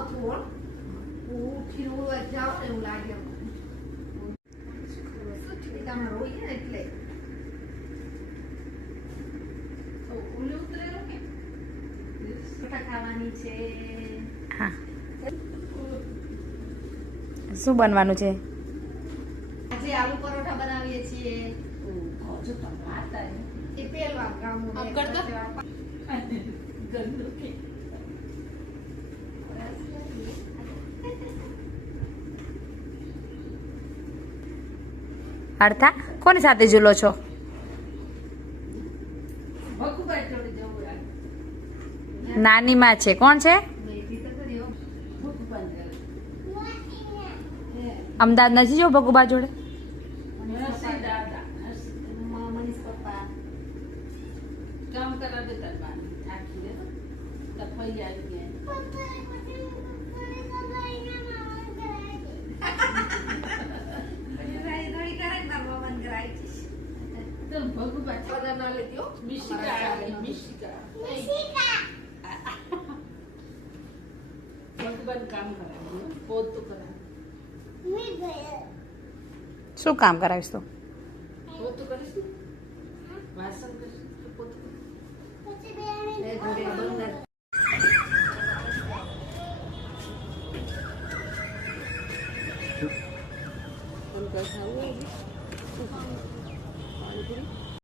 હતું હો ઉઠીને ઉડવા જાવ ને એવું લાગે શું ઠીકામાં રોઈએ ને એટલે ઓલું ઉતરેલું કે ફટા ખાવાની છે હા શું બનવાનું છે આજે આલુ પરોઠા બનાવીએ છીએ જો ટમાટા એ પેલવા ગામનું આમ કરતો? ગંદુ કે અર્થા કોની સાથે ઝૂલો છો ભગુભાઈ જોડે જવું લાગે નાની માં છે કોણ છે મેથી તો કર્યો ભગુભાઈ અમદાવાદ નથી જો ભગુબા જોડે નરસિંહ દાદા મનીષ પપ્પા કામ કરવા દેતા બાની થાકી ગયો તો ફઈ આવી ગયા ભગુભાઈ બધા ના લેતી હો મિશિકા ભગવાન કામ કરાવે પોતું કરાવે શું કામ કરાવીશ તો પોતું કરીશ ને વાસણ કરીશ તો પોતું કરીશ